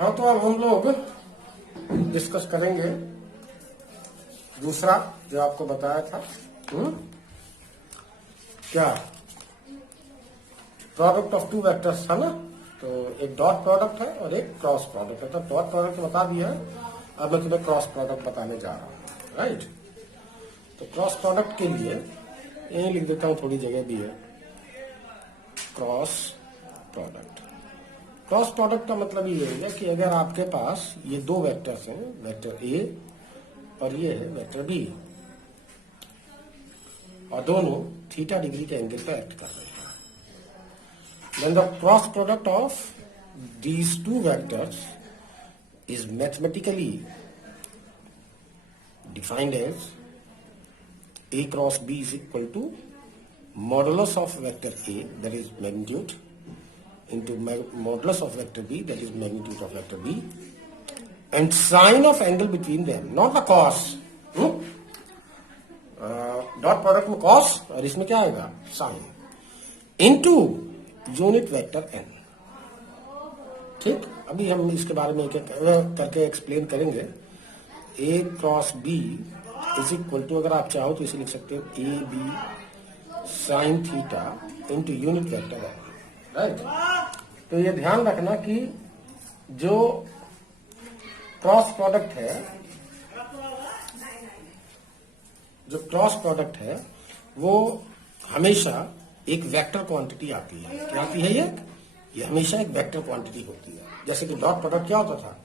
हाँ, तो अब हम लोग डिस्कस करेंगे दूसरा जो आपको बताया था। क्या प्रोडक्ट ऑफ टू वेक्टर्स था ना। तो एक डॉट प्रोडक्ट है और एक क्रॉस प्रोडक्ट है। तो डॉट प्रोडक्ट बता दिया है, अब मैं तुम्हें क्रॉस प्रोडक्ट बताने जा रहा हूँ। राइट, तो क्रॉस प्रोडक्ट के लिए यही लिख देता हूँ, थोड़ी जगह भी है। क्रॉस प्रोडक्ट, क्रॉस प्रोडक्ट का मतलब ये है कि अगर आपके पास ये दो वेक्टर्स हैं, वेक्टर ए और ये है वेक्टर बी, और दोनों थीटा डिग्री के एंगल पर एक्ट कर रहे हैं, then the cross product of these two vectors is mathematically defined as A cross B is equal to modulus of vector A, that is magnitude, into modulus of vector B, that is magnitude of vector B, and sine of angle between them, not the cos. Dot product में cos और इसमें क्या आएगा sine, into unit vector n। ठीक, अभी हम इसके बारे में एक एक करके एक्सप्लेन करेंगे। A cross B is equal to, अगर आप चाहो तो इसे लिख सकते हो A B sine theta into unit vector n। Right, तो ये ध्यान रखना कि जो क्रॉस प्रोडक्ट है, जो क्रॉस प्रोडक्ट है वो हमेशा एक वेक्टर क्वांटिटी आती है। क्या आती है ये हमेशा एक वेक्टर क्वांटिटी होती है। जैसे कि डॉट प्रोडक्ट क्या होता था,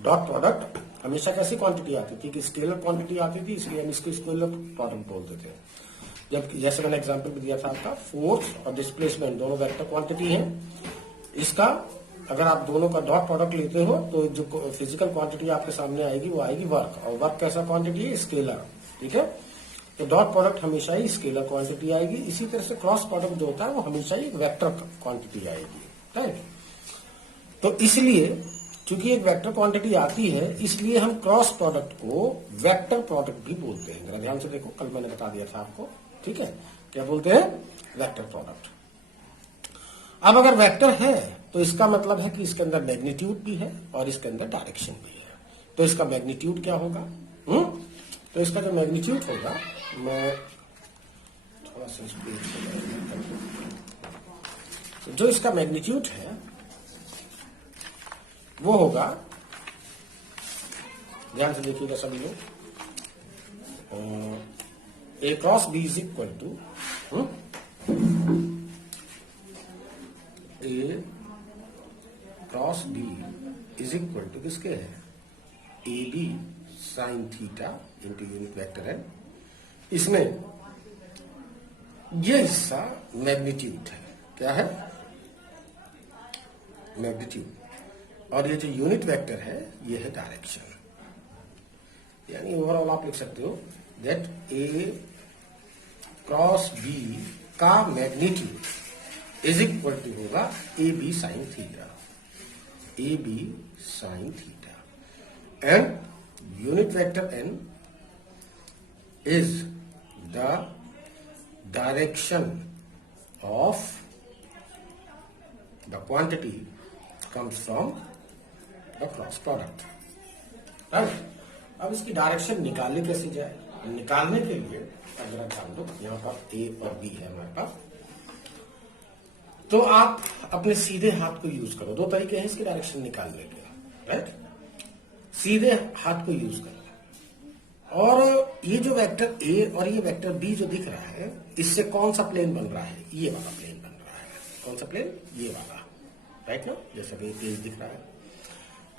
डॉट प्रोडक्ट हमेशा कैसी क्वांटिटी आती थी कि स्केलर क्वांटिटी आती थी, इसलिए हम इसको स्केलर प्रोडक्ट बोलते थे। जब जैसे मैंने एग्जांपल भी दिया था आपका, फोर्स और डिस्प्लेसमेंट दोनों वेक्टर क्वांटिटी है। इसका अगर आप दोनों का डॉट प्रोडक्ट लेते हो तो जो फिजिकल क्वांटिटी आपके सामने आएगी वो आएगी वर्क, और वर्क कैसा क्वांटिटी है, स्केलर। ठीक है, तो डॉट प्रोडक्ट हमेशा ही स्केलर क्वांटिटी आएगी। इसी तरह से क्रॉस प्रोडक्ट जो होता है वो हमेशा ही वेक्टर क्वांटिटी आएगी। राइट, तो इसलिए चूंकि एक वेक्टर क्वांटिटी आती है, इसलिए हम क्रॉस प्रोडक्ट को वेक्टर प्रोडक्ट भी बोलते हैं। जरा ध्यान से देखो, कल मैंने बता दिया था आपको। ठीक है, क्या बोलते हैं, वेक्टर प्रोडक्ट। अब अगर वेक्टर है तो इसका मतलब है कि इसके अंदर मैग्नीट्यूड भी है और इसके अंदर डायरेक्शन भी है। तो इसका मैग्नीट्यूड क्या होगा, तो इसका जो मैग्नीट्यूड होगा, मैं थोड़ा सा तो जो इसका मैग्नीट्यूड है वो होगा, ध्यान से देखिएगा सभी लोग, A cross B is equal to A cross B is equal to किसके है, A B sine theta into unit vector N. इसमें ये हिस्सा मैग्नीट्यूड है, क्या है, मैग्नीट्यूड, और ये जो यूनिट वेक्टर है ये है डायरेक्शन। यानी ओवरऑल आप लिख सकते हो दैट ए क्रॉस बी का मैग्नीट्यूड इज इक्वल टू होगा A B sine theta, A B sine theta, and unit vector n is the direction of the quantity comes from the cross product। right? अब इसकी direction निकालने कैसे जाए, निकालने के लिए अगर आप जान दो, यहाँ पर ए और बी है हमारे पास, तो आप अपने सीधे हाथ को यूज करो। दो तरीके हैं इसकी डायरेक्शन निकालने के, राइट, सीधे हाथ को यूज करना। और ये जो वेक्टर ए और ये वेक्टर बी जो दिख रहा है, इससे कौन सा प्लेन बन रहा है, ये वाला प्लेन बन रहा है। कौन सा प्लेन, ये वाला, राइट ना, जैसा कि पेज दिख रहा है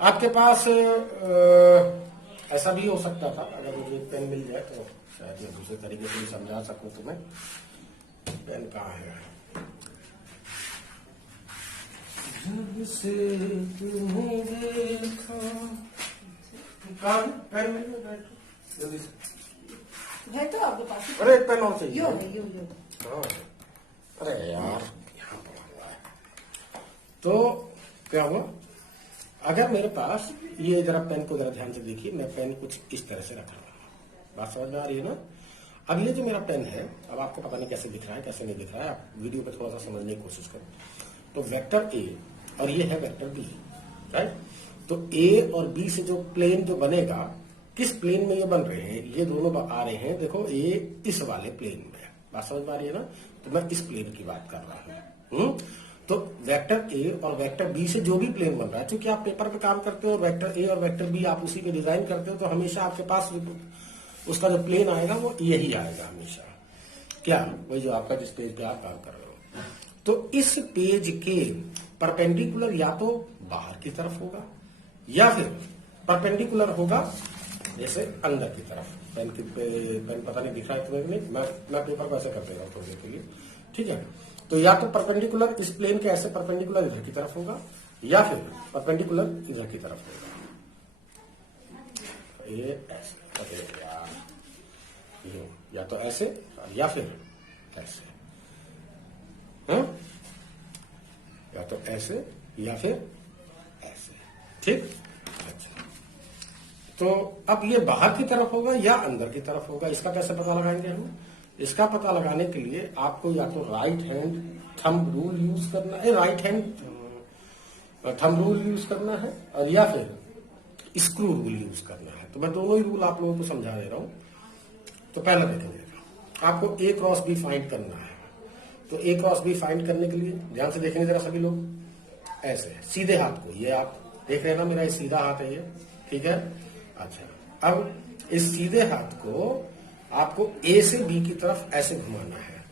आपके पास। ऐसा भी हो सकता था, अगर मुझे पेन मिल जाए तो शायद मैं दूसरे तरीके से भी समझा सकूं तुम्हें। पेन कहाँ है, जब से तुम्हें देखा, पेन जल्दी से है तो आपके पास। अरे एक पेन और चाहिए। यो। हाँ, अरे यार यहाँ पड़ा हुआ है। तो क्या हुआ, अगर मेरे पास ये, जरा पेन को जरा ध्यान से देखिए, मैं पेन कुछ इस तरह से रख रहा हूँ, बात समझ में आ रही है ना। अब ये जो मेरा पेन है, अब आपको पता नहीं कैसे दिख रहा है कैसे नहीं दिख रहा है, आप वीडियो पे थोड़ा सा समझने की कोशिश करो। तो वेक्टर ए और ये है वेक्टर बी, राइट। तो ए और बी से जो प्लेन जो बनेगा, किस प्लेन में ये बन रहे हैं, ये दोनों आ रहे हैं, देखो ए इस वाले प्लेन में, बात समझ पा रही है ना। तो मैं इस प्लेन की बात कर रहा हूं। तो वेक्टर ए और वेक्टर बी से जो भी प्लेन बन रहा है, क्योंकि आप पेपर पे काम करते हो, वेक्टर ए और वेक्टर बी आप उसी पे डिजाइन करते हो, तो हमेशा आपके पास उसका जो प्लेन आएगा वो यही आएगा हमेशा। क्या? वही जो आपका जिस पेज पे आप काम कर रहे हो। तो इस पेज के परपेंडिकुलर या तो बाहर की तरफ होगा या फिर परपेंडिकुलर होगा जैसे अंदर की तरफ। पेन पता नहीं दिख रहा है तुम्हें, मैं पेपर को ऐसे कर दे रहा हूं थोड़ी के लिए, ठीक है। तो या तो परपेंडिकुलर इस प्लेन के ऐसे परपेंडिकुलर इधर की तरफ होगा या फिर परपेंडिकुलर इधर की तरफ होगा। ये ऐसे यार, ये या तो ऐसे या फिर ऐसे, या तो ऐसे या फिर ऐसे, ठीक। अच्छा, तो अब ये बाहर की तरफ होगा या अंदर की तरफ होगा, इसका कैसे पता लगाएंगे हम? इसका पता लगाने के लिए आपको या तो right hand thumb rule use करना है, right hand thumb rule use करना है, और या फिर स्क्रू रूल यूज करना है। तो मैं दोनों ही रूल आप लोगों को समझा दे रहा हूं। तो पहले देखेंगे, आपको ए क्रॉस बी फाइंड करना है। तो ए क्रॉस बी फाइंड करने के लिए ध्यान से देखेंगे जरा सभी लोग, ऐसे सीधे हाथ को, ये आप देख रहे हैं ना, मेरा ये सीधा हाथ है ये, ठीक है। अच्छा, अब इस सीधे हाथ को आपको ए से बी की तरफ ऐसे घुमाना है,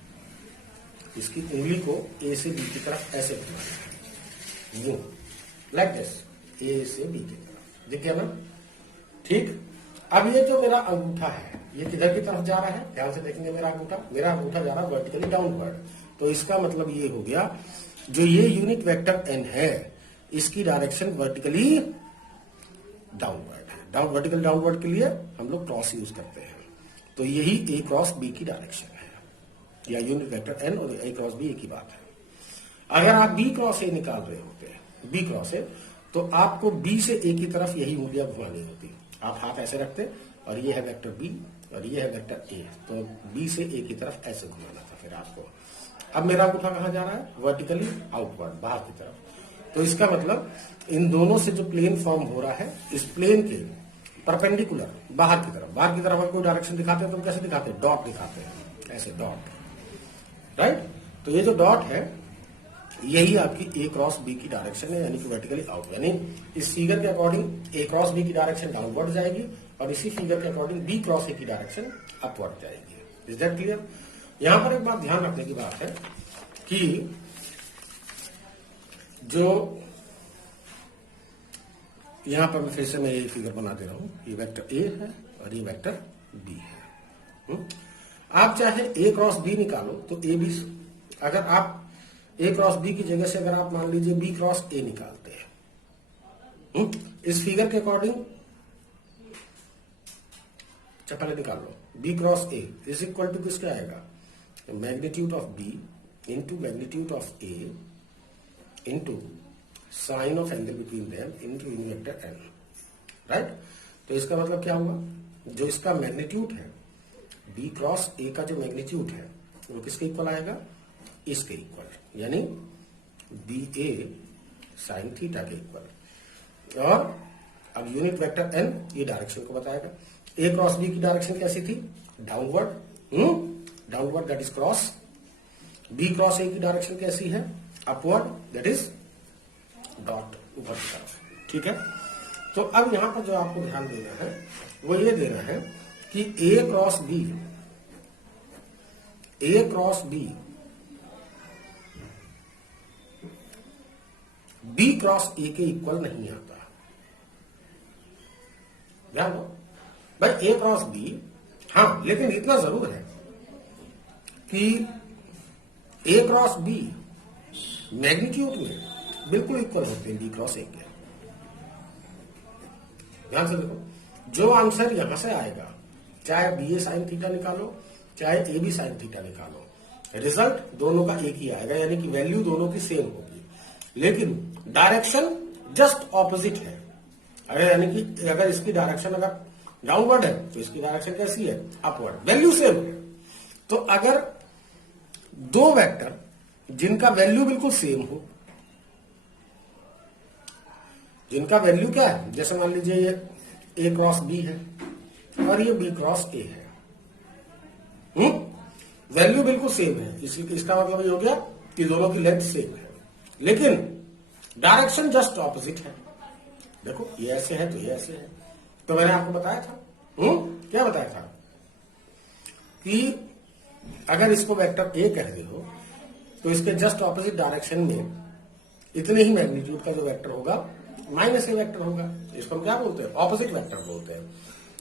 इसकी उंगली को ए से बी की तरफ ऐसे घुमाना है, लाइक दिस, ए से बी की तरफ, दिख गया ना, ठीक। अब ये जो मेरा अंगूठा है ये किधर की तरफ जा रहा है, ध्यान से देखेंगे, मेरा अंगूठा जा रहा है वर्टिकली डाउनवर्ड। तो इसका मतलब ये हो गया, जो ये यूनिट वेक्टर एन है इसकी डायरेक्शन वर्टिकली डाउनवर्ड है। वर्टिकल डाउनवर्ड के लिए हम लोग क्रॉस यूज करते हैं। तो यही ए क्रॉस बी की डायरेक्शन है, या यूनिट वेक्टर एन और ए क्रॉस बी एक ही बात है। अगर आप बी क्रॉस ए निकाल रहे होते हैं, बी क्रॉस ए, तो आपको बी से ए की तरफ यही उंगलियां घुमानी होती। आप हाथ ऐसे रखते और ये है वेक्टर बी और ये है वेक्टर ए, तो बी से ए की तरफ ऐसे घुमाना था फिर आपको। अब मेरा अंगूठा कहां जा रहा है? वर्टिकली आउटवर्ड, बाहर की तरफ। तो इसका मतलब इन दोनों से जो प्लेन फॉर्म हो रहा है, इस प्लेन के परपेंडिकुलर बाहर की तरफ हम कोई डायरेक्शन दिखाते हैं तो हम कैसे दिखाते हैं? डॉट दिखाते हैं, ऐसे डॉट, राइट। तो ये जो डॉट है यही आपकी ए क्रॉस बी की डायरेक्शन है, यानी कि वर्टिकली आउट। यानी इस फिगर के अकॉर्डिंग ए क्रॉस बी की डायरेक्शन डाउनवर्ड जाएगी और इसी फिगर के अकॉर्डिंग बी क्रॉस ए की डायरेक्शन अपवर्ड जाएगी। Is that clear? यहां पर एक बात ध्यान रखने की बात है कि जो यहां पर मैं फिर से मैं ये फिगर बना दे रहा हूं, ये वेक्टर ए है और ये वेक्टर बी है। आप चाहे ए क्रॉस बी निकालो तो ए बी, अगर आप ए क्रॉस बी की जगह से अगर आप मान लीजिए बी क्रॉस ए निकालते हैं, इस फिगर के अकॉर्डिंग पहले निकाल लो, B cross A is equal to किसका आएगा? Magnitude of B into magnitude of A into sine of angle between them into unit vector N, right. तो इसका मतलब क्या हुआ? जो इसका मैग्नीट्यूड है, बी क्रॉस ए का जो मैग्नीट्यूड है वो किसके इक्वल आएगा? इसके इक्वल, यानी बी ए साइन थीटा के इक्वल। और अब यूनिट वेक्टर एन ये डायरेक्शन को बताएगा। ए क्रॉस बी की डायरेक्शन कैसी थी? Downward, downward that is cross. B cross A की डायरेक्शन कैसी है? अपवर्ड दैट इज डॉट, ऊपर की तरफ, ठीक है। तो अब यहां पर जो आपको ध्यान देना है वो ये देना है कि A cross B B cross A के इक्वल नहीं आता। ध्यान दो भाई, ए क्रॉस बी, हाँ, लेकिन इतना जरूर है कि ए क्रॉस बी मैग्नीट्यूड में बिल्कुल इक्वल होते हैं बी क्रॉस ए के। ध्यान से देखो, जो आंसर यहां से आएगा, चाहे बी ए साइन थीटा निकालो चाहे ए बी साइन थीटा निकालो, रिजल्ट दोनों का एक ही आएगा, यानी कि वैल्यू दोनों की सेम होगी, लेकिन डायरेक्शन जस्ट ऑपोजिट है। अगर यानी कि अगर इसकी डायरेक्शन अगर डाउनवर्ड है तो इसकी डायरेक्शन कैसी है? अपवर्ड, वैल्यू सेम है। तो अगर दो वेक्टर जिनका वैल्यू बिल्कुल सेम हो, जिनका वैल्यू क्या है, जैसे मान लीजिए ये ए क्रॉस बी है और ये बी क्रॉस ए है, वैल्यू बिल्कुल सेम है, इसका मतलब ये हो गया कि दोनों की लेंथ सेम है, लेकिन डायरेक्शन जस्ट ऑपोजिट है। देखो ये ऐसे है तो ये ऐसे है, तो मैंने आपको बताया था, क्या बताया था कि अगर इसको वेक्टर ए कह दे हो तो इसके जस्ट ऑपोजिट डायरेक्शन में इतने ही मैग्नीट्यूड का जो वेक्टर होगा माइनस ए वेक्टर होगा। इसको हम क्या बोलते हैं, ऑपोजिट वेक्टर बोलते हैं।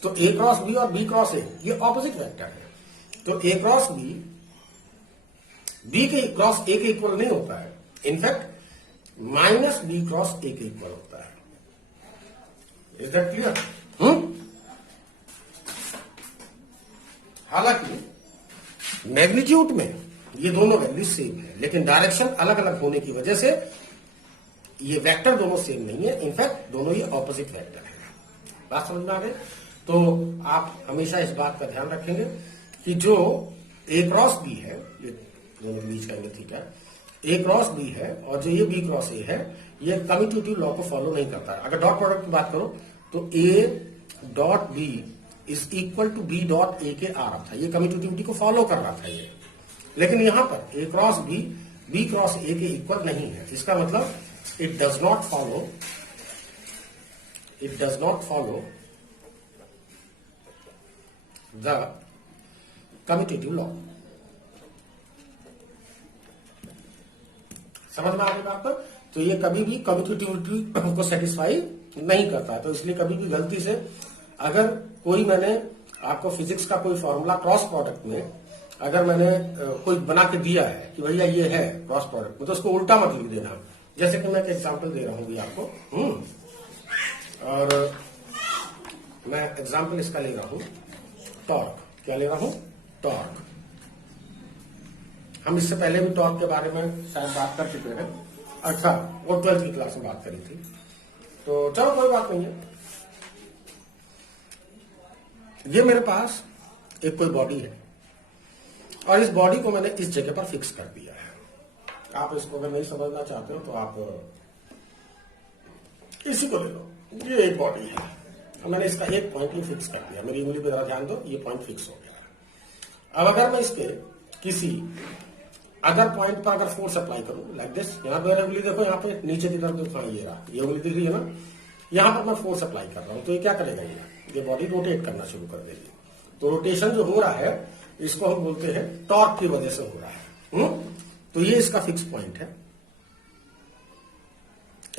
तो ए क्रॉस बी और बी क्रॉस ए ये ऑपोजिट वेक्टर है, तो ए क्रॉस बी के क्रॉस ए के इक्वल नहीं होता है, in fact minus B cross A के इक्वल होता है। Is that clear? हालांकि मैग्नीट्यूड में ये दोनों वैल्यू सेम है, लेकिन डायरेक्शन अलग अलग होने की वजह से ये वेक्टर दोनों सेम नहीं है, इनफैक्ट दोनों ये ऑपोजिट वेक्टर है। बात समझ में आ गई? तो आप हमेशा इस बात का ध्यान रखेंगे कि जो ए क्रॉस बी है, ये दोनों के बीच का एंगल थीटा, ए क्रॉस बी है और जो ये बी क्रॉस ए है, ये कम्यूटेटिव लॉ को फॉलो नहीं करता है। अगर डॉट प्रोडक्ट की बात करो तो A dot B is equal to B dot A के आ रहा था, ये कम्यूटेटिविटी को फॉलो कर रहा था ये, लेकिन यहां पर ए क्रॉस बी क्रॉस ए के इक्वल नहीं है। इसका मतलब it does not follow the commutative law. समझ में आ गई बात? तो ये कभी भी कम्यूटेटिविटी को सेटिस्फाई नहीं करता है, तो इसलिए कभी भी गलती से अगर कोई मैंने आपको फिजिक्स का कोई फॉर्मूला क्रॉस प्रोडक्ट में अगर मैंने कोई बना के दिया है कि भैया ये है क्रॉस प्रोडक्ट में, तो उसको उल्टा मत लिख देना। जैसे कि मैं एक एग्जांपल दे रहा हूं आपको, और मैं एग्जांपल इसका ले रहा हूं टॉर्क। क्या ले रहा हूं? टॉर्क। हम इससे पहले भी टॉर्क के बारे में शायद बात कर चुके हैं, अच्छा वो 12th की क्लास में बात करी थी, तो चलो कोई बात नहीं है। ये मेरे पास एक कोई बॉडी है और इस बॉडी को मैंने इस जगह पर फिक्स कर दिया है। आप इसको अगर नहीं समझना चाहते हो तो आप इसी को ले लो, ये एक बॉडी है और मैंने इसका एक पॉइंट ही फिक्स कर दिया। मेरी उंगली पे जरा ध्यान दो, ये पॉइंट फिक्स हो गया। अब अगर मैं इस पे किसी अदर पॉइंट पर अगर फोर्स अप्लाई करूं लाइक दिस, यहाँ पे उंगली देखो, यहाँ पे नीचे की तरफ देखो, ये रहा, ये उंगली दिख रही है ना, यहां पर मैं फोर्स अप्लाई कर रहा हूं, तो ये क्या करेगा, ये बॉडी रोटेट करना शुरू कर देगी। तो रोटेशन जो हो रहा है इसको हम बोलते हैं टॉर्क की वजह से हो रहा है। तो ये इसका फिक्स पॉइंट है।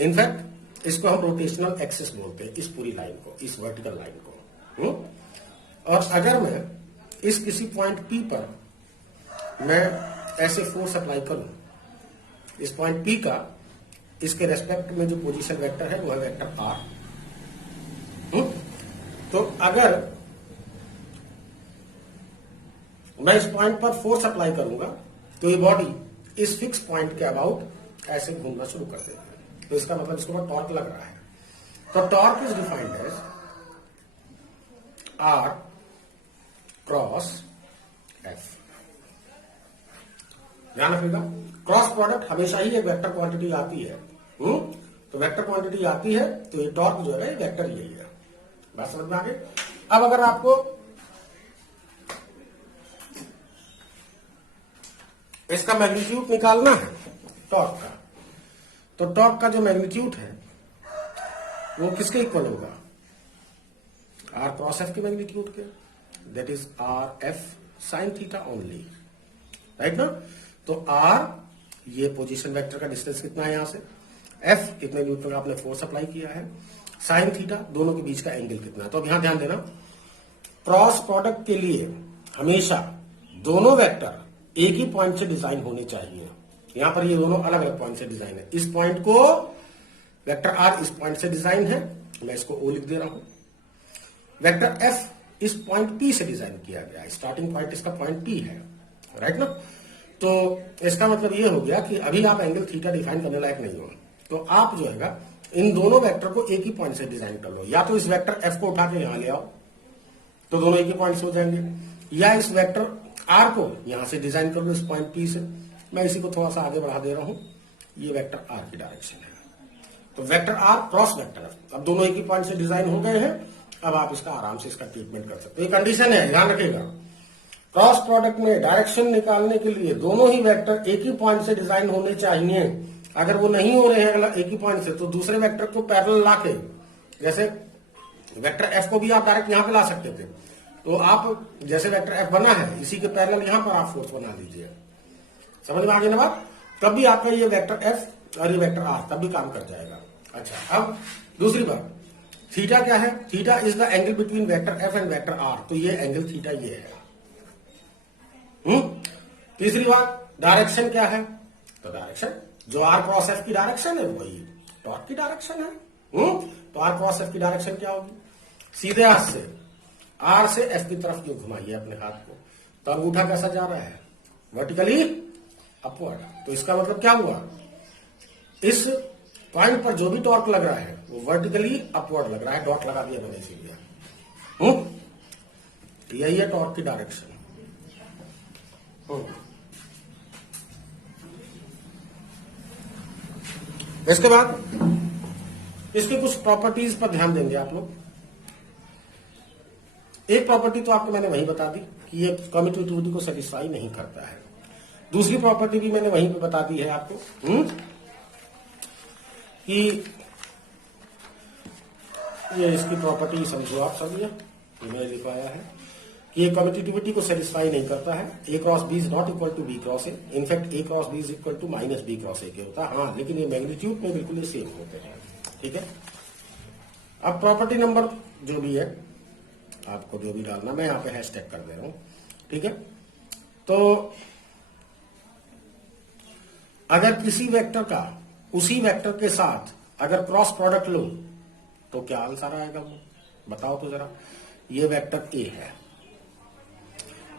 इनफैक्ट इसको हम रोटेशनल एक्सिस बोलते हैं, इस पूरी लाइन को, इस वर्टिकल लाइन को। और अगर मैं इस किसी पॉइंट P पर मैं ऐसे फोर्स अप्लाई करूं, इस पॉइंट P का इसके रेस्पेक्ट में जो पोजीशन वेक्टर है वो है वेक्टर R। तो अगर मैं इस पॉइंट पर फोर्स अप्लाई करूंगा तो ये बॉडी इस फिक्स पॉइंट के अबाउट ऐसे घूमना शुरू कर देगी, तो इसका मतलब इसको टॉर्क लग रहा है। तो torque is defined as R cross F। ध्यान रखिएगा, क्रॉस प्रोडक्ट हमेशा ही एक वेक्टर क्वांटिटी आती है। तो वेक्टर क्वांटिटी आती है तो ये टॉर्क जो है ये वेक्टर यही है। बात समझ में आ गई? अब अगर आपको इसका मैग्नीट्यूड निकालना है टॉर्क का, तो टॉर्क का जो मैग्नीट्यूड है वो किसके इक्वल होगा? आर क्रॉस एफ के मैग्नीट्यूड के, that is R F sine theta only, right ना? तो आर ये पोजीशन वेक्टर का डिस्टेंस कितना है यहां से, एफ इतने न्यूटन आपने फोर्स अप्लाई किया है, साइन थीटा दोनों के बीच का एंगल कितना है। तो अब यहां ध्यान देना, क्रॉस प्रोडक्ट के लिए हमेशा दोनों वेक्टर एक ही पॉइंट से डिजाइन होने चाहिए। यहां पर ये दोनों अलग अलग पॉइंट से डिजाइन है। इस पॉइंट को वेक्टर आर इस पॉइंट से डिजाइन है, मैं इसको ओ लिख दे रहा हूं। वेक्टर एफ इस पॉइंट पी से डिजाइन किया गया है, स्टार्टिंग पॉइंट इसका पॉइंट पी है, राइट ना? तो इसका मतलब ये हो गया कि अभी आप एंगल थीटा डिफाइन करने लायक नहीं हो, तो आप जो है इन दोनों वेक्टर को एक ही पॉइंट से डिजाइन कर लो। या तो इस वेक्टर एफ को उठा के यहां ले आओ तो दोनों एक ही पॉइंट से हो जाएंगे, या इस वेक्टर आर को यहां से डिजाइन कर लो इस पॉइंट पी से। मैं इसी को थोड़ा सा आगे बढ़ा दे रहा हूं, ये वेक्टर आर की डायरेक्शन है। तो vector R cross vector F. अब दोनों एक ही पॉइंट से डिजाइन हो गए हैं, अब आप इसका आराम से इसका ट्रीटमेंट कर सकते हो। ये कंडीशन है, ध्यान रखिएगा। क्रॉस प्रोडक्ट में डायरेक्शन निकालने के लिए दोनों ही वेक्टर एक ही पॉइंट से डिजाइन होने चाहिए। अगर वो नहीं हो रहे हैं एक ही पॉइंट से, तो दूसरे वेक्टर को पैरेलल लाके, जैसे वेक्टर एफ को भी आप डायरेक्ट यहां पे ला सकते थे, तो आप जैसे वेक्टर एफ बना है इसी के पैरेलल यहां पर आप फोर्स बना लीजिए। समझ में आ गई ना बात? तब भी आपका ये वेक्टर एफ और ये वेक्टर आर तब भी काम कर जाएगा। अच्छा, अब दूसरी बात, थीटा क्या है? Theta is the angle between vector F and vector R. तो ये एंगल थीटा ये है। तीसरी बात, डायरेक्शन क्या है? तो डायरेक्शन जो आर क्रॉस एफ की डायरेक्शन है वही टॉर्क की डायरेक्शन है। तो आर क्रॉस एफ की डायरेक्शन क्या होगी? सीधे हाथ से आर से एफ की तरफ जो घुमाइए अपने हाथ को, तो अंगूठा कैसा जा रहा है? Vertically upward. तो इसका मतलब क्या हुआ? इस पॉइंट पर जो भी टॉर्क लग रहा है वो वर्टिकली अपवर्ड लग रहा है। डॉट लगा दिया मैंने इसीलिए। यही है टॉर्क की डायरेक्शन। इसके बाद इसके कुछ प्रॉपर्टीज पर ध्यान देंगे आप लोग। एक प्रॉपर्टी तो आपको मैंने वही बता दी कि ये कम्यूटेटिविटी को सेटिस्फाई नहीं करता है। दूसरी प्रॉपर्टी भी मैंने वहीं पे बता दी है आपको कि ये इसकी प्रॉपर्टी समझो आप सब। ये मैंने लिखवाया है कि ये कम्यूटेटिविटी को सेटिस्फाई नहीं करता है। A cross B is not equal to B cross A. In fact A cross B is equal to minus B cross A के होता है। हाँ, लेकिन ये मैग्नीट्यूड में बिल्कुल सेम होते हैं। ठीक है, अब प्रॉपर्टी नंबर जो भी है आपको जो भी डालना, मैं यहां पे हैशटैग कर दे रहा हूं। ठीक है, तो अगर किसी वेक्टर का उसी वेक्टर के साथ अगर क्रॉस प्रोडक्ट लो तो क्या आंसर आएगा वो बताओ तो जरा। ये वेक्टर ए है,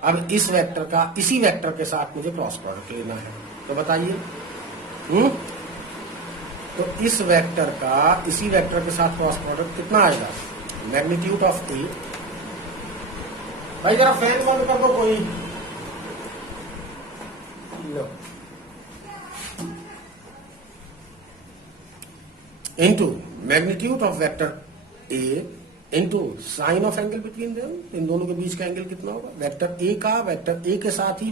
अब इस वेक्टर का इसी वेक्टर के साथ मुझे क्रॉस प्रोडक्ट लेना है, तो बताइए। तो इस वेक्टर का इसी वेक्टर के साथ क्रॉस प्रोडक्ट कितना आएगा? Magnitude of A. भाई जरा फैन बंद कर दो कोई। लो, into magnitude of vector A into sine of angle between them. इन दोनों के बीच का एंगल कितना होगा? वेक्टर ए का वेक्टर ए के साथ ही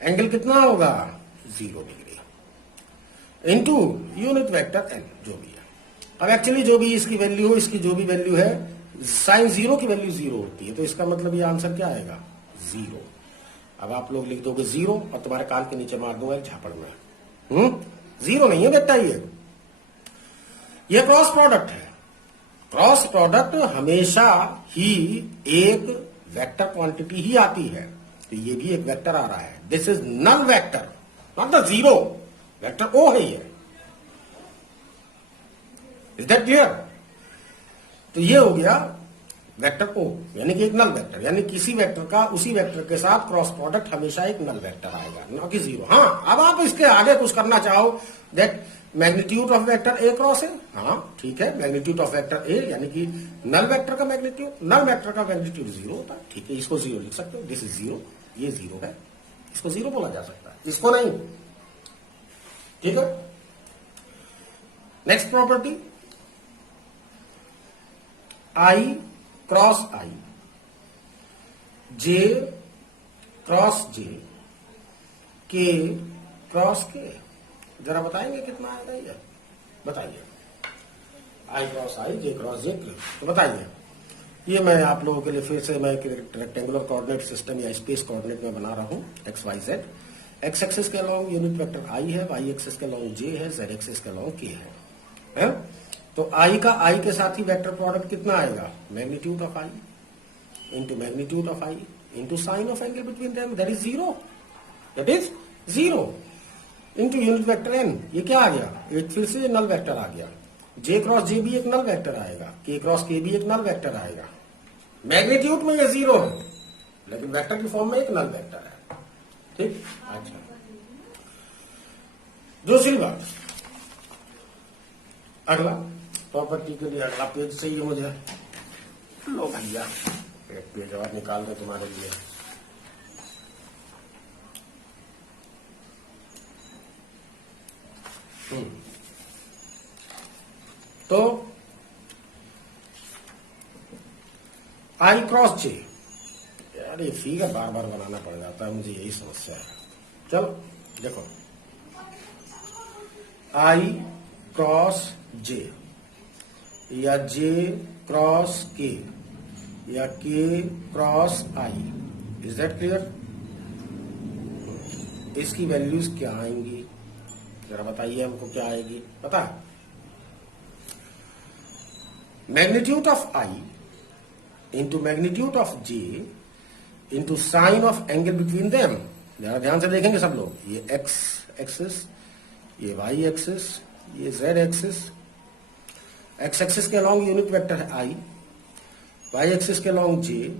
एंगल कितना होगा? 0 degree into unit vector N जो भी है। अब एक्चुअली जो भी इसकी वैल्यू हो, इसकी जो भी वैल्यू है, साइन 0 की वैल्यू 0 होती है, तो इसका मतलब ये आंसर क्या आएगा? 0। अब आप लोग लिख दोगे 0 और तुम्हारे कान के नीचे मार दूंगा झापड़ में। 0 नहीं है बेटा, ये क्रॉस प्रोडक्ट है। क्रॉस प्रोडक्ट हमेशा ही एक वेक्टर क्वांटिटी ही आती है, तो ये भी एक वेक्टर आ रहा है। This is null vector, not the 0। Vector O है ये। Is that clear? तो ये हो गया वेक्टर ओ, यानी कि एक नल वेक्टर, यानी किसी वेक्टर का उसी वेक्टर के साथ क्रॉस प्रोडक्ट हमेशा एक नल वेक्टर आएगा, ना कि 0। हाँ, अब आप इसके आगे कुछ करना चाहो, that magnitude of vector A cross है। हाँ ठीक है, मैग्नीट्यूड ऑफ वेक्टर ए यानी कि नल वेक्टर का मैग्नीट्यूड, नल वेक्टर का मैग्नीट्यूड 0 होता है। ठीक है, इसको 0 लिख सकते हो। दिस इज 0, ये 0 है, इसको 0 बोला जा सकता है, इसको नहीं। ठीक है, नेक्स्ट प्रॉपर्टी, आई क्रॉस आई, जे क्रॉस जे, के क्रॉस के। जरा बताएंगे कितना आएगा ये? बताइए। आई क्रॉस आई, जे क्रॉस जे, तो बताइए। ये मैं आप लोगों के लिए फिर से मैं रेक्टेंगुलर कोऑर्डिनेट सिस्टम या स्पेस कोऑर्डिनेट में बना रहा हूं। X Y Z, X axis के अलॉन्ग यूनिट वेक्टर आई है, वाई एक्सिस के अलॉन्ग जे है, जेड एक्सिस के अलॉन्ग के है? तो आई का आई के साथ ही वेक्टर प्रोडक्ट कितना आएगा? Magnitude of I into magnitude of I into sine of angle between them, that is 0। That is 0 into unit vector N. ये क्या आ गया? एक फिर से नल वेक्टर आ गया। जे क्रॉस जे भी एक नल वेक्टर आएगा, के क्रॉस के भी एक नल वेक्टर आएगा। मैग्नीट्यूड में ये 0 है, लेकिन वेक्टर की फॉर्म में एक नल वेक्टर है। ठीक, अच्छा। दूसरी बात, अगला प्रॉपर्टी के लिए अगला पेज चाहिए मुझे। लो भैया, एक पेज और निकाल दो तुम्हारे लिए। तो आई क्रॉस जे, यार ये फिगर बार बार बनाना पड़ जाता है मुझे, यही समस्या है। चलो देखो, आई क्रॉस जे या जे क्रॉस के या के cross I, is that clear? इसकी वैल्यूज क्या आएंगी जरा बताइए हमको, क्या आएगी पता है? Magnitude of I into magnitude of J into sine of angle between them. जरा ध्यान से देखेंगे सब लोग, ये एक्स एक्सिस, ये वाई एक्सिस, ये जेड एक्सिस। एक्स एक्सिस के अलॉन्ग यूनिट वेक्टर है आई, वाई एक्सिस के अलॉन्ग जे,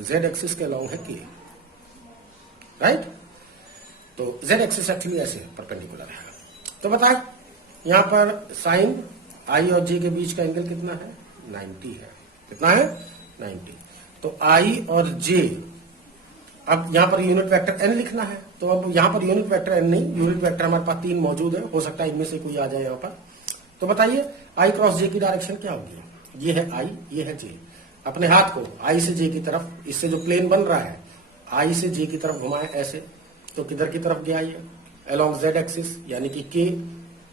जेड एक्सिस के अलॉन्ग है के, राइट? तो जेड एक्सिस एक्चुअली ऐसे परपेंडिकुलर है। तो बताए यहां पर साइन आई और जे के बीच का एंगल कितना है? 90 है। कितना है? 90। तो आई और जे, अब यहां पर यूनिट वेक्टर एन लिखना है, तो अब यहां पर यूनिट वेक्टर एन नहीं, यूनिट वेक्टर हमारे पास 3 मौजूद है, हो सकता है इनमें से कोई आ जाए यहां पर। तो बताइए आई क्रॉस जे की डायरेक्शन क्या होगी? ये है आई, ये है जे। अपने हाथ को आई से जे की तरफ, इससे जो प्लेन बन रहा है आई से जे की तरफ घुमाए ऐसे, तो किधर की तरफ गया ये? अलोंग जेड एक्सिस, यानी कि के,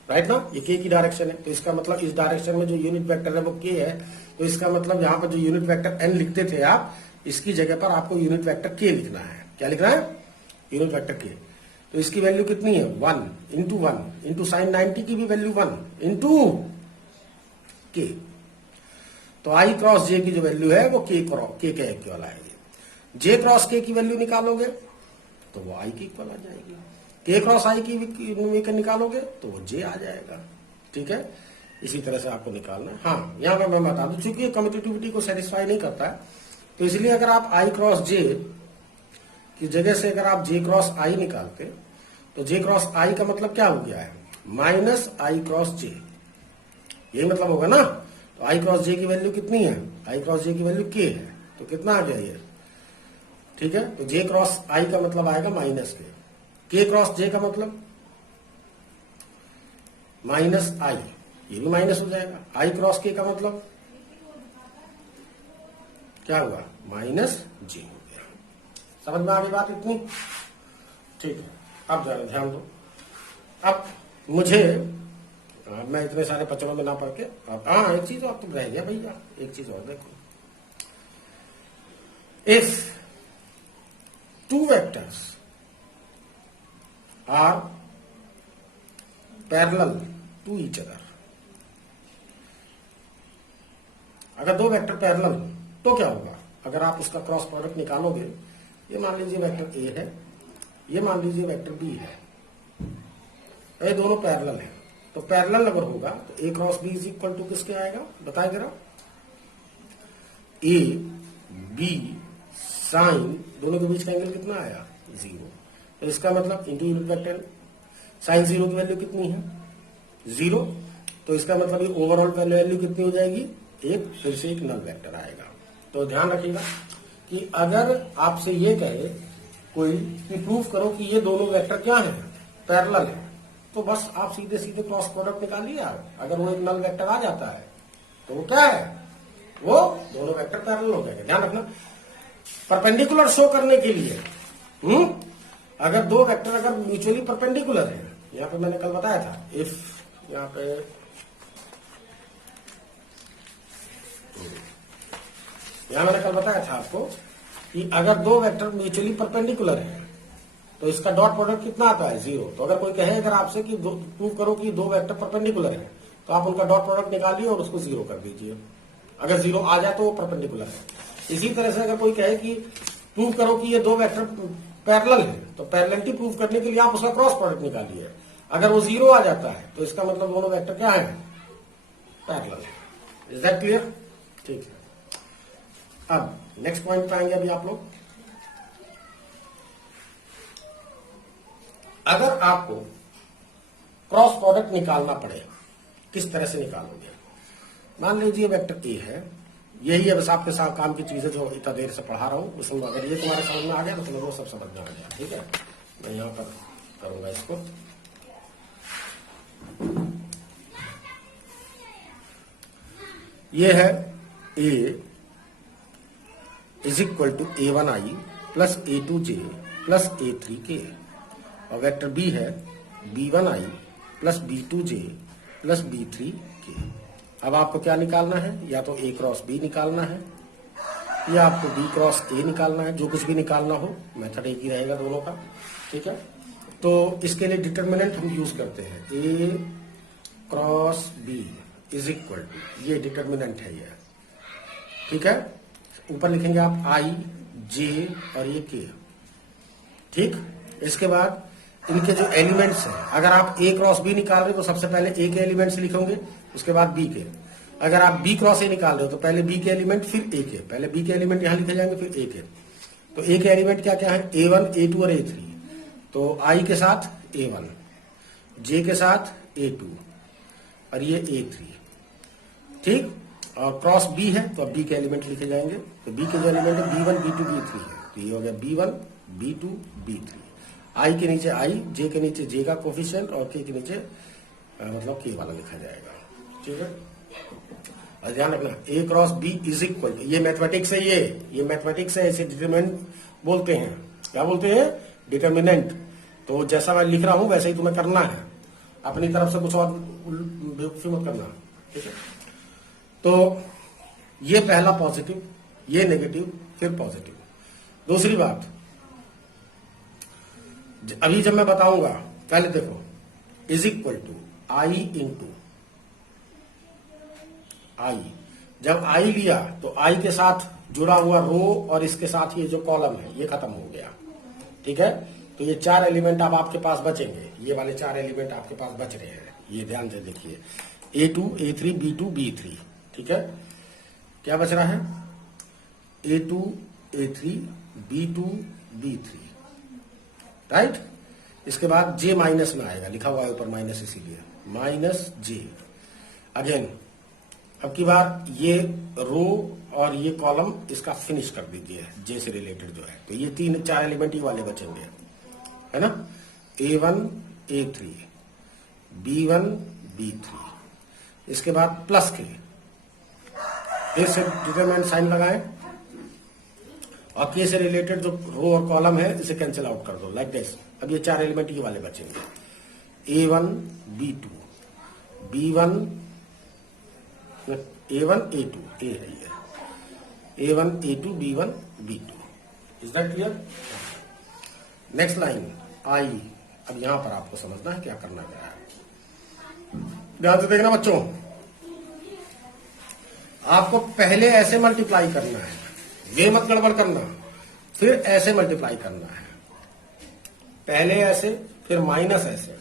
राइट ना? ये के की डायरेक्शन है, तो इसका मतलब इस डायरेक्शन में जो यूनिट वेक्टर है वो के है। तो इसका मतलब यहां पर जो यूनिट वेक्टर एन लिखते थे आप, इसकी जगह पर आपको यूनिट वेक्टर के लिखना है। क्या लिखना है? यूनिट वेक्टर के। तो इसकी वैल्यू कितनी है? 1 इंटू साइन 90 की भी वैल्यू 1 इंटू के। तो आई क्रॉस जे की जो वैल्यू है वो के के इक्वल आएगी। जे क्रॉस के की वैल्यू निकालोगे तो वो आई की इक्वल आ जाएगी। के क्रॉस आई की निकालोगे तो वो जे आ जाएगा। ठीक है, इसी तरह से आपको निकालना है। हाँ, यहां पर मैं बता दूं, चूंकि कम्यूटेटिविटी को सेटिस्फाई नहीं करता है, तो इसलिए अगर आप आई क्रॉस जे की जगह से अगर आप जे क्रॉस आई निकालते, तो जे क्रॉस आई का मतलब क्या हो गया है? माइनस आई क्रॉस जे, यही मतलब होगा ना। तो आई क्रॉस जे की वैल्यू कितनी है? आई क्रॉस जे की वैल्यू के है, तो कितना आ गया ये? ठीक है, तो जे क्रॉस आई का मतलब आएगा माइनस के क्रॉस जे का मतलब माइनस आई, ये भी माइनस हो जाएगा। आई क्रॉस के का मतलब क्या हुआ? माइनस जे हो गया। समझ में आ गई बात इतनी? ठीक है, अब जरा ध्यान दो। अब मुझे मैं इतने सारे पचड़ों में ना पढ़ के, हाँ एक चीज और तुम रह गया भैया, एक चीज और देखो। If two vectors are parallel to each other, अगर दो वेक्टर पैरेलल तो क्या होगा? अगर आप उसका क्रॉस प्रोडक्ट निकालोगे, ये मान लीजिए वेक्टर ए है, ये मान लीजिए वेक्टर बी है, ये दोनों पैरेलल हैं, तो पैरेलल अगर होगा तो A cross B is equal to किसके आएगा? बताए जरा। ए बी साइन, दोनों के बीच का एंगल कितना आया? 0। तो इसका मतलब इंटू यूनिट वेक्टर, साइन 0 की वैल्यू कितनी है? 0। तो इसका मतलब ये ओवरऑल वैल्यू कितनी हो जाएगी? एक, फिर से एक नल वेक्टर आएगा। तो ध्यान रखिएगा कि अगर आपसे ये कहे कोई कि प्रूव करो कि ये दोनों वेक्टर क्या है? पैरेलल है, तो बस आप सीधे सीधे क्रॉस प्रोडक्ट निकालिए आप। अगर वो एक नल वेक्टर आ जाता है तो वो क्या है? वो दोनों वेक्टर पैरेलल हो जाएंगे। ध्यान रखना, परपेंडिकुलर शो करने के लिए अगर दो वेक्टर अगर म्यूचुअली परपेंडिकुलर है, यहां पे मैंने कल बताया था, इफ यहां पे मैंने कल बताया था आपको कि अगर दो वेक्टर म्यूचुअली परपेंडिकुलर है तो इसका डॉट प्रोडक्ट कितना आता है? 0। तो अगर कोई कहे अगर आपसे कि प्रूव करो कि दो वेक्टर परपेंडिकुलर है, तो आप उनका डॉट प्रोडक्ट निकालिए और उसको 0 कर दीजिए। अगर 0 आ जाए तो वो परपेंडिकुलर है। इसी तरह से अगर कोई कहे कि प्रूव करो कि ये दो वेक्टर पैरेलल है, तो पैरेललिटी प्रूव करने के लिए आप उसका क्रॉस प्रोडक्ट निकालिए। अगर वो 0 आ जाता है तो इसका मतलब दोनों वेक्टर क्या है? पैरेलल है। Is that clear? ठीक है, अब नेक्स्ट पॉइंट पे आएंगे अभी आप लोग। अगर आपको क्रॉस प्रोडक्ट निकालना पड़े, किस तरह से निकालोगे? मान लीजिए वेक्टर ए है, यही है बस आपके साथ काम की चीजें जो इतना देर से पढ़ा रहा हूं, उसमें अगर ये तुम्हारे समझ में आ गया तो तुम्हें वो सब समझ में आ गया। ठीक है, मैं यहां पर करूंगा इसको। ये है a is equal to a1i plus a2j plus a3k, और वेक्टर b है b1i plus b2j plus b3k। अब आपको क्या निकालना है, या तो a क्रॉस b निकालना है या आपको b क्रॉस a निकालना है, जो कुछ भी निकालना हो, मेथड एक ही रहेगा दोनों का, ठीक है। तो इसके लिए डिटर्मिनेंट हम यूज करते हैं, a cross b is equal to, ये डिटर्मिनेंट है ये, ठीक है। ऊपर लिखेंगे आप i j और ये k, ठीक। इसके बाद इनके जो एलिमेंट्स हैं, अगर आप a क्रॉस b निकाल रहे हो तो सबसे पहले a के एलिमेंट्स लिखोगे, उसके बाद b के। अगर आप b क्रॉस a निकाल रहे हो तो पहले b के एलिमेंट फिर a के, पहले b के एलिमेंट यहां लिखे जाएंगे फिर a के। तो a के एलिमेंट क्या क्या है, a1 a2 और a3। तो i के साथ a1, j के साथ a2 और ये a3, ठीक। और क्रॉस b है तो अब b के एलिमेंट लिखे जाएंगे। तो b के जो एलिमेंट है b1 b2 b3 है, तो ये हो गया b1 b2 b3। i के नीचे i, j के नीचे j का कोफिशिएंट और k के नीचे मतलब k वाला लिखा जाएगा, ठीक है। और ध्यान रखना a cross b is equal, ये मैथमेटिक्स है, ये मैथमेटिक्स है, इसे डिटरमिनेंट बोलते हैं। क्या बोलते हैं, डिटरमिनेंट। तो जैसा मैं लिख रहा हूं वैसे ही तुम्हें करना है, अपनी तरफ से कुछ और बेवकूफी मत करना, ठीक है। तो ये पहला पॉजिटिव, ये नेगेटिव, फिर पॉजिटिव। दूसरी बात, अभी जब मैं बताऊंगा, पहले देखो, is equal to I into I. जब आई लिया तो आई के साथ जुड़ा हुआ रो और इसके साथ ये जो कॉलम है ये खत्म हो गया, ठीक है। तो ये चार एलिमेंट अब आपके पास बचेंगे, ये वाले चार एलिमेंट आपके पास बच रहे हैं, ये ध्यान से देखिए, a2 a3 b2 b3, ठीक है। क्या बच रहा है, a2 a3 b2 b3, right. इसके बाद j माइनस में आएगा, लिखा हुआ है ऊपर माइनस, इसीलिए माइनस j। अगेन अब की बार ये रो और ये कॉलम इसका फिनिश कर दीजिए j से रिलेटेड जो है। तो ये तीन चार एलिमेंट ही वाले बचेंगे, है ना। a1 a3 b1 b3, इसके बाद प्लस के, फिर से डिटरमिनेंट साइन लगाएं और के से रिलेटेड जो रो और कॉलम है इसे कैंसिल आउट कर दो, लाइक दिस। अब ये चार एलिमेंट ही वाले बचेंगे, a1 b2 b1 a1 a2, a है ये, a1 a2 b1 b2। Is that clear. Next line I. अब यहां पर आपको समझना है क्या करना गया है, ध्यान से देखना बच्चों। आपको पहले ऐसे मल्टीप्लाई करना है, वे मत गड़बड़ करना, फिर ऐसे मल्टीप्लाई करना है, पहले ऐसे फिर माइनस ऐसे।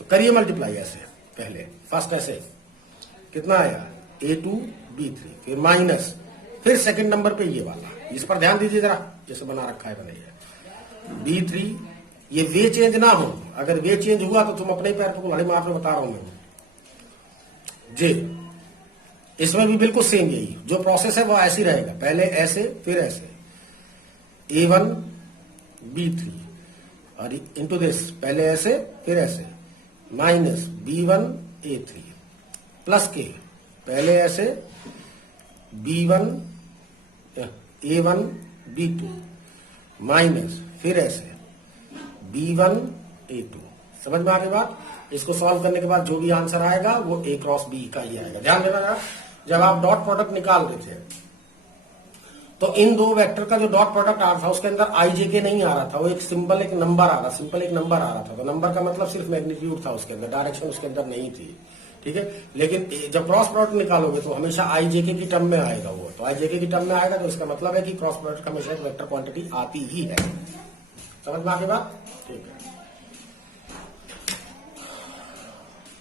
तो करिए मल्टीप्लाई ऐसे, पहले फर्स्ट ऐसे, कितना आया a2 b3, फिर माइनस, फिर सेकंड नंबर पे ये वाला, इस पर ध्यान दीजिए जरा, जैसे बना रखा है बनाइए b3। ये वे चेंज ना हो, अगर वे चेंज हुआ तो तुम अपने पैर को कुल्हाड़ी मार रहे, बता रहा हूं मैं। जे इसमें भी बिल्कुल सेम यही जो प्रोसेस है वो ऐसे ही रहेगा, पहले ऐसे फिर ऐसे, a1 b3 और इंटू दिस, पहले ऐसे फिर ऐसे, माइनस b1 a3 प्लस के, पहले ऐसे b1 a1 b2 माइनस फिर ऐसे b1 a2। समझ में आ गई बात। इसको सॉल्व करने के बाद जो भी आंसर आएगा वो a क्रॉस b का ही आएगा। ध्यान देना, जब आप डॉट प्रोडक्ट निकाल रहे थे तो इन दो वेक्टर का जो डॉट प्रोडक्ट आ रहा था उसके अंदर आई जे के नहीं आ रहा था, वो एक सिंपल एक नंबर आ रहा, सिंपल एक नंबर आ रहा था। तो नंबर का मतलब सिर्फ मैग्नीट्यूड था उसके अंदर, डायरेक्शन उसके अंदर नहीं थी, ठीक है। लेकिन जब क्रॉस प्रोडक्ट निकालोगे तो हमेशा आई जे के की टर्म में आएगा वो, तो आई जे के की टर्म में आएगा तो इसका मतलब है कि क्रॉस प्रोडक्ट हमेशा एक वेक्टर क्वांटिटी आती ही है। समझ में आ गई बात, ठीक है।